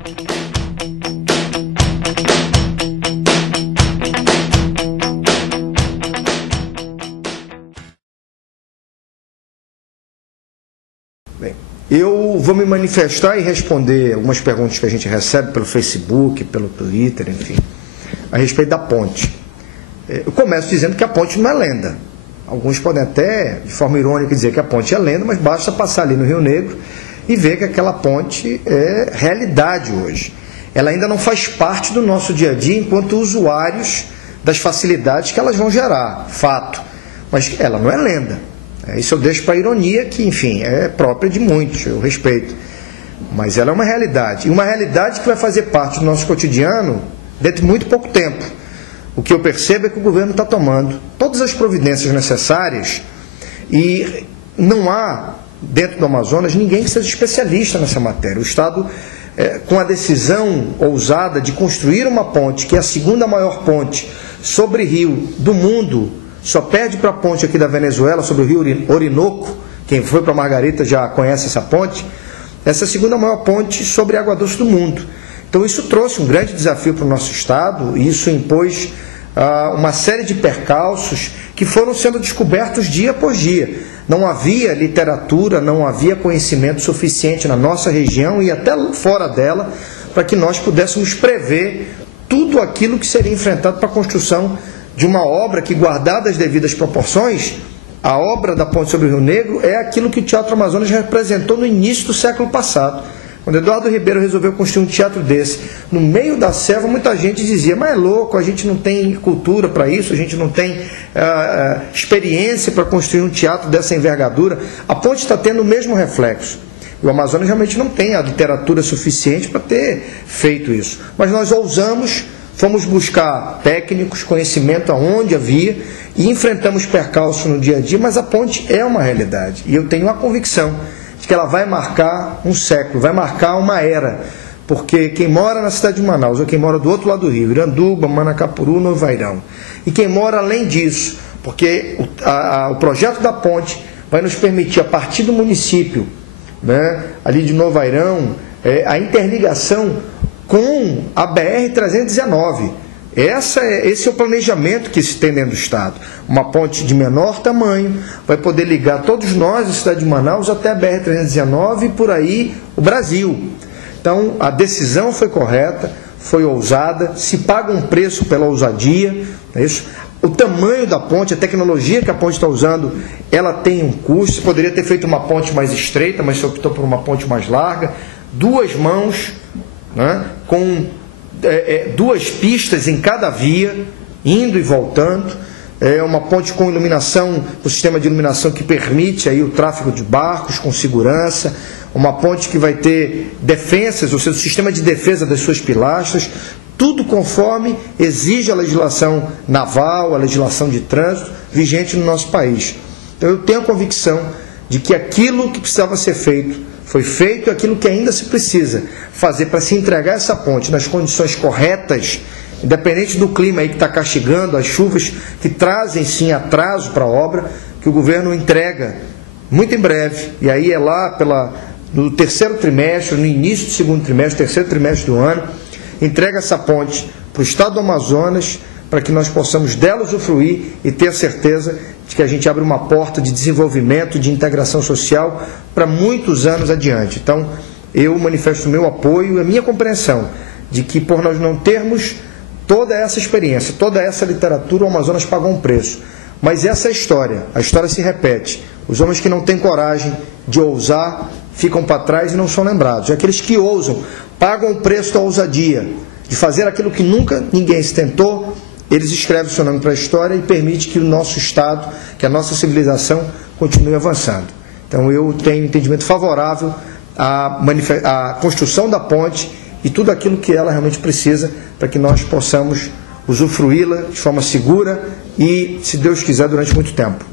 Bem, eu vou me manifestar e responder algumas perguntas que a gente recebe pelo Facebook, pelo Twitter, enfim, a respeito da ponte. Eu começo dizendo que a ponte não é lenda. Alguns podem até, de forma irônica, dizer que a ponte é lenda, mas basta passar ali no Rio Negro e ver que aquela ponte é realidade hoje. Ela ainda não faz parte do nosso dia a dia enquanto usuários das facilidades que elas vão gerar, fato. Mas ela não é lenda. Isso eu deixo para a ironia, que, enfim, é própria de muitos, eu respeito. Mas ela é uma realidade. E uma realidade que vai fazer parte do nosso cotidiano dentro de muito pouco tempo. O que eu percebo é que o governo está tomando todas as providências necessárias e não há, dentro do Amazonas, ninguém que seja especialista nessa matéria. O Estado, com a decisão ousada de construir uma ponte, que é a segunda maior ponte sobre rio do mundo, só perde para a ponte aqui da Venezuela, sobre o rio Orinoco. Quem foi para Margarita já conhece essa ponte. Essa é a segunda maior ponte sobre água doce do mundo. Então isso trouxe um grande desafio para o nosso Estado, e isso impôs uma série de percalços que foram sendo descobertos dia após dia. Não havia literatura, não havia conhecimento suficiente na nossa região e até fora dela para que nós pudéssemos prever tudo aquilo que seria enfrentado para a construção de uma obra que, guardada as devidas proporções, a obra da Ponte sobre o Rio Negro é aquilo que o Teatro Amazonas representou no início do século passado. Quando Eduardo Ribeiro resolveu construir um teatro desse, no meio da selva, muita gente dizia, mas é louco, a gente não tem cultura para isso, a gente não tem experiência para construir um teatro dessa envergadura. A ponte está tendo o mesmo reflexo. E o Amazonas realmente não tem a literatura suficiente para ter feito isso. Mas nós ousamos, fomos buscar técnicos, conhecimento aonde havia e enfrentamos percalços no dia a dia, mas a ponte é uma realidade. E eu tenho a convicção de que ela vai marcar um século, vai marcar uma era. Porque quem mora na cidade de Manaus, ou quem mora do outro lado do rio, Iranduba, Manacapuru, Novairão, e quem mora além disso, porque o projeto da ponte vai nos permitir, a partir do município, né, ali de Novairão, a interligação com a BR-319. Esse é o planejamento que se tem dentro do Estado. Uma ponte de menor tamanho, vai poder ligar todos nós, a cidade de Manaus, até a BR-319 e por aí o Brasil. Então, a decisão foi correta, foi ousada, se paga um preço pela ousadia, é isso? O tamanho da ponte, a tecnologia que a ponte está usando, ela tem um custo. Você poderia ter feito uma ponte mais estreita, mas você optou por uma ponte mais larga, duas mãos, né, com duas pistas em cada via, indo e voltando. É uma ponte com iluminação, o sistema de iluminação que permite aí o tráfego de barcos com segurança, uma ponte que vai ter defensas, ou seja, o sistema de defesa das suas pilastras, tudo conforme exige a legislação naval, a legislação de trânsito vigente no nosso país. Então eu tenho a convicção de que aquilo que precisava ser feito foi feito, e aquilo que ainda se precisa fazer para se entregar essa ponte nas condições corretas, independente do clima aí que está castigando, as chuvas que trazem sim atraso para a obra, que o governo entrega muito em breve, e aí é lá no terceiro trimestre, no início do segundo trimestre, terceiro trimestre do ano, entrega essa ponte para o Estado do Amazonas, para que nós possamos dela usufruir e ter a certeza de que a gente abre uma porta de desenvolvimento, de integração social para muitos anos adiante. Então, eu manifesto o meu apoio e a minha compreensão de que, por nós não termos toda essa experiência, toda essa literatura, o Amazonas pagou um preço. Mas essa é a história se repete. Os homens que não têm coragem de ousar ficam para trás e não são lembrados. E aqueles que ousam, pagam o preço da ousadia, de fazer aquilo que nunca ninguém se tentou, eles escrevem o seu nome para a história e permite que o nosso Estado, que a nossa civilização continue avançando. Então eu tenho um entendimento favorável à construção da ponte e tudo aquilo que ela realmente precisa para que nós possamos usufruí-la de forma segura e, se Deus quiser, durante muito tempo.